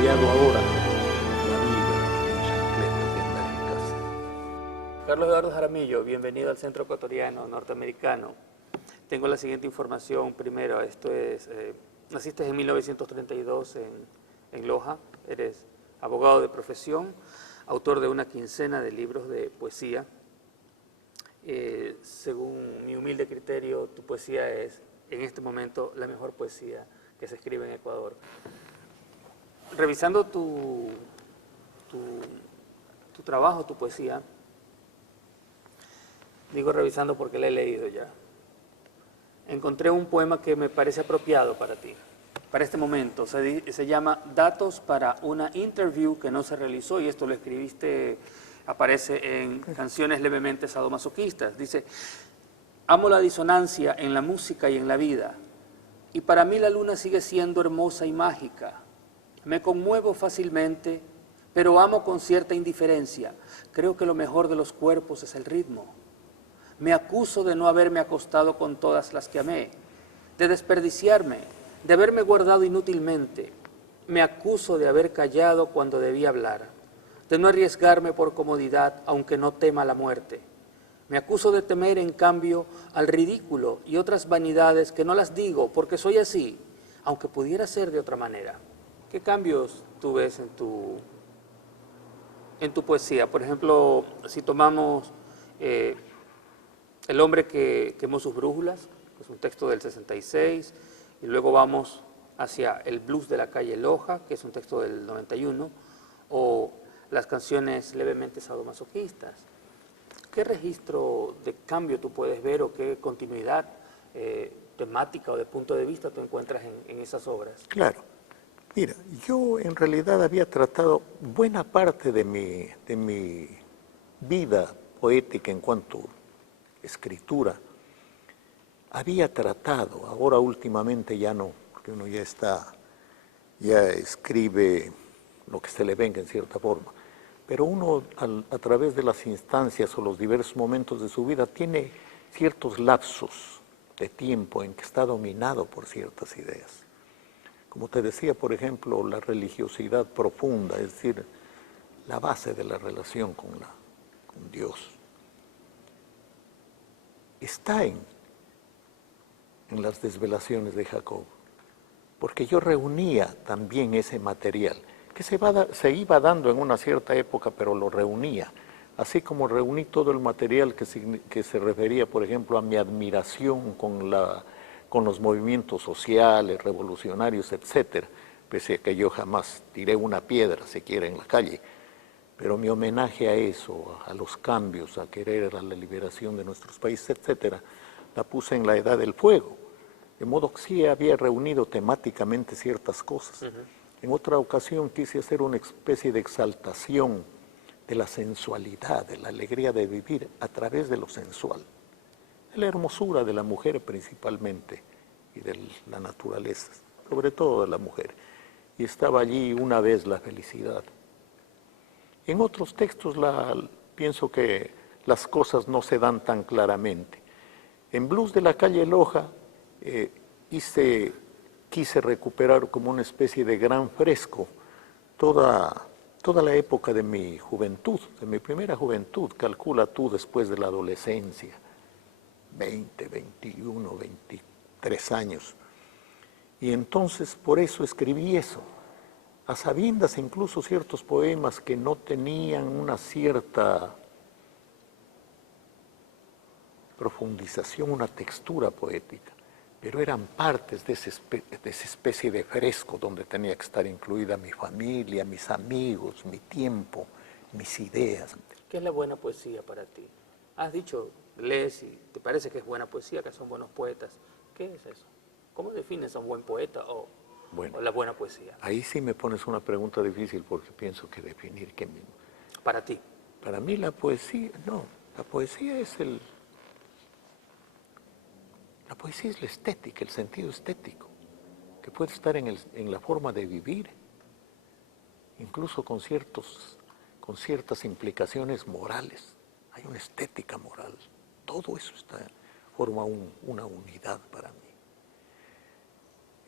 apropiado ahora la vida en chancletas de andar en casa. Carlos Eduardo Jaramillo, bienvenido al Centro Ecuatoriano Norteamericano. Tengo la siguiente información primero. Esto es, naciste en 1932 en Loja, eres abogado de profesión, autor de una quincena de libros de poesía. Según mi humilde criterio, tu poesía es, en este momento, la mejor poesía que se escribe en Ecuador. Revisando tu trabajo, tu poesía, digo revisando porque la he leído ya, encontré un poema que me parece apropiado para ti, para este momento. Se llama Datos para una interview que no se realizó, y esto lo escribiste, aparece en Canciones levemente sadomasoquistas. Dice: amo la disonancia en la música y en la vida, y para mí la luna sigue siendo hermosa y mágica. Me conmuevo fácilmente, pero amo con cierta indiferencia. Creo que lo mejor de los cuerpos es el ritmo. Me acuso de no haberme acostado con todas las que amé, de desperdiciarme, de haberme guardado inútilmente. Me acuso de haber callado cuando debía hablar, de no arriesgarme por comodidad, aunque no tema la muerte. Me acuso de temer, en cambio, al ridículo y otras vanidades que no las digo porque soy así, aunque pudiera ser de otra manera. ¿Qué cambios tú ves en tu poesía? Por ejemplo, si tomamos El hombre que quemó sus brújulas, que es un texto del 66, y luego vamos hacia El blues de la calle Loja, que es un texto del 91, o las canciones levemente sadomasoquistas. ¿Qué registro de cambio tú puedes ver o qué continuidad temática o de punto de vista tú encuentras en esas obras? Claro. Mira, yo en realidad había tratado buena parte de mi vida poética en cuanto a escritura. Había tratado, ahora últimamente ya no, porque uno ya escribe lo que se le venga en cierta forma. Pero uno a través de las instancias o los diversos momentos de su vida tiene ciertos lapsos de tiempo en que está dominado por ciertas ideas. Como te decía, por ejemplo, la religiosidad profunda, es decir, la base de la relación con Dios, está en las desvelaciones de Jacob, porque yo reunía también ese material, que se iba dando en una cierta época, pero lo reunía, así como reuní todo el material que se refería, por ejemplo, a mi admiración con los movimientos sociales, revolucionarios, etcétera, pese a que yo jamás tiré una piedra, siquiera en la calle, pero mi homenaje a eso, a los cambios, a querer a la liberación de nuestros países, etcétera, la puse en la Edad del Fuego, de modo que sí había reunido temáticamente ciertas cosas. En otra ocasión quise hacer una especie de exaltación de la sensualidad, de la alegría de vivir a través de lo sensual, de la hermosura de la mujer principalmente y de la naturaleza, sobre todo de la mujer. Y estaba allí una vez la felicidad. En otros textos pienso que las cosas no se dan tan claramente. En Blues de la calle Loja quise recuperar como una especie de gran fresco toda la época de mi juventud, de mi primera juventud, calcula tú después de la adolescencia, 20, 21, 23 años. Y entonces por eso escribí eso, a sabiendas incluso ciertos poemas que no tenían una cierta profundización, una textura poética, pero eran partes de esa especie de fresco donde tenía que estar incluida mi familia, mis amigos, mi tiempo, mis ideas. ¿Qué es la buena poesía para ti? Has dicho, lees y te parece que es buena poesía, que son buenos poetas. ¿Qué es eso? ¿Cómo defines a un buen poeta o la buena poesía? Ahí sí me pones una pregunta difícil porque pienso que definir qué mismo. Para ti. Para mí la poesía, no, la poesía es la poesía es la estética, el sentido estético, que puede estar en la forma de vivir, incluso con ciertas implicaciones morales. Hay una estética moral. Todo eso forma una unidad para mí.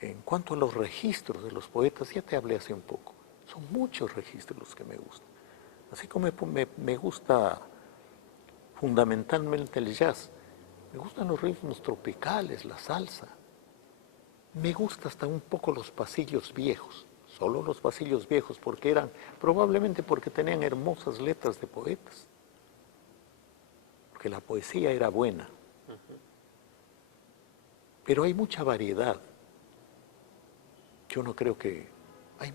En cuanto a los registros de los poetas, ya te hablé hace un poco. Son muchos registros los que me gustan. Así como me gusta fundamentalmente el jazz, me gustan los ritmos tropicales, la salsa. Me gusta hasta un poco los pasillos viejos, solo los pasillos viejos, porque probablemente porque tenían hermosas letras de poetas, porque la poesía era buena. Pero hay mucha variedad. Yo no creo que hay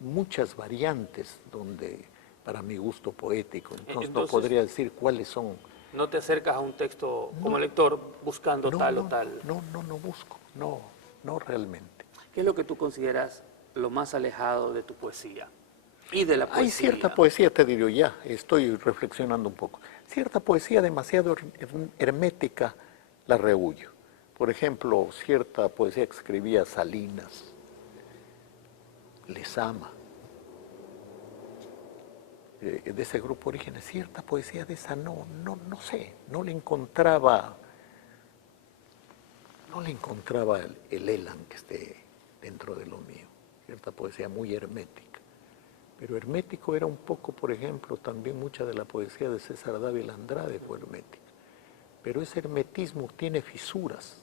muchas variantes para mi gusto poético, entonces no podría decir cuáles son. ¿No te acercas a un texto como lector buscando tal o tal? No busco, no realmente. ¿Qué es lo que tú consideras lo más alejado de tu poesía y de la poesía? Hay cierta poesía, te digo ya, estoy reflexionando un poco, cierta poesía demasiado hermética la rehuyo. Por ejemplo, cierta poesía que escribía Salinas, Lezama, de ese grupo Orígenes, cierta poesía de esa no sé, no le encontraba el elan que esté dentro de lo mío, cierta poesía muy hermética. Pero hermético era un poco, por ejemplo, también mucha de la poesía de César Dávila Andrade fue hermética. Pero ese hermetismo tiene fisuras.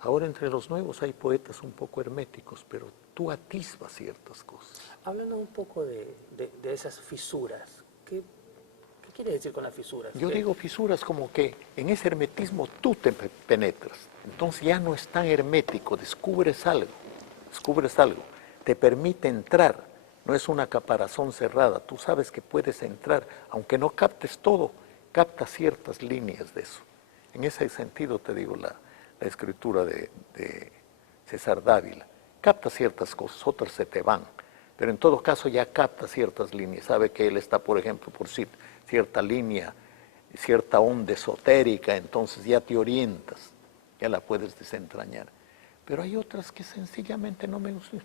Ahora entre los nuevos hay poetas un poco herméticos, pero tú atisbas ciertas cosas. Háblanos un poco de esas fisuras. ¿Qué quiere decir con las fisuras? Yo digo fisuras como que en ese hermetismo tú te penetras. Entonces ya no es tan hermético, descubres algo, te permite entrar. No es una caparazón cerrada, tú sabes que puedes entrar, aunque no captes todo, captas ciertas líneas de eso. En ese sentido te digo la escritura de César Dávila. Capta ciertas cosas, otras se te van, pero en todo caso ya capta ciertas líneas. Sabe que él está, por ejemplo, por cierta línea, cierta onda esotérica, entonces ya te orientas, ya la puedes desentrañar. Pero hay otras que sencillamente no me gustan.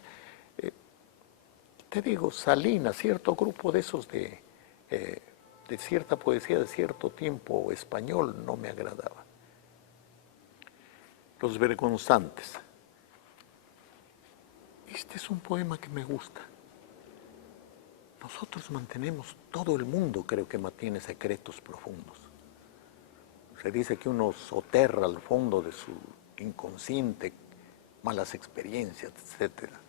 Te digo, Salinas, cierto grupo de esos de cierta poesía de cierto tiempo español no me agradaba. Los vergonzantes. Este es un poema que me gusta. Nosotros mantenemos, todo el mundo creo que mantiene secretos profundos. Se dice que uno soterra al fondo de su inconsciente malas experiencias, etcétera,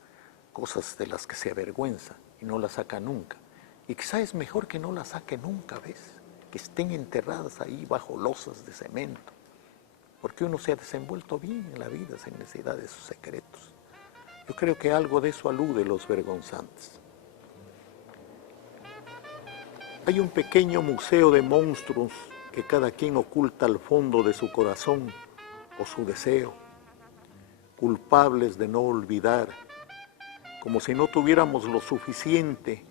cosas de las que se avergüenza y no las saca nunca. Y quizá es mejor que no las saque nunca, ¿ves? Que estén enterradas ahí bajo losas de cemento, porque uno se ha desenvuelto bien en la vida sin necesidad de sus secretos. Yo creo que algo de eso alude los vergonzantes. Hay un pequeño museo de monstruos que cada quien oculta al fondo de su corazón o su deseo, culpables de no olvidar, como si no tuviéramos lo suficiente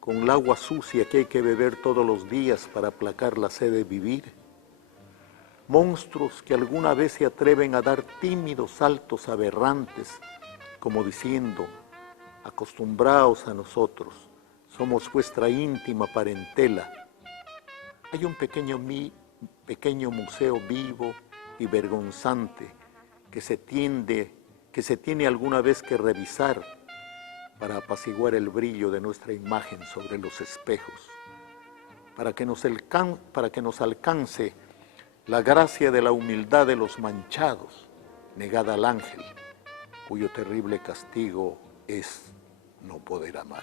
con el agua sucia que hay que beber todos los días para aplacar la sed de vivir. Monstruos que alguna vez se atreven a dar tímidos saltos aberrantes, como diciendo, acostumbraos a nosotros, somos vuestra íntima parentela. Hay un pequeño museo vivo y vergonzante que se tiene alguna vez que revisar para apaciguar el brillo de nuestra imagen sobre los espejos, para que nos alcance la gracia de la humildad de los manchados, negada al ángel, cuyo terrible castigo es no poder amar.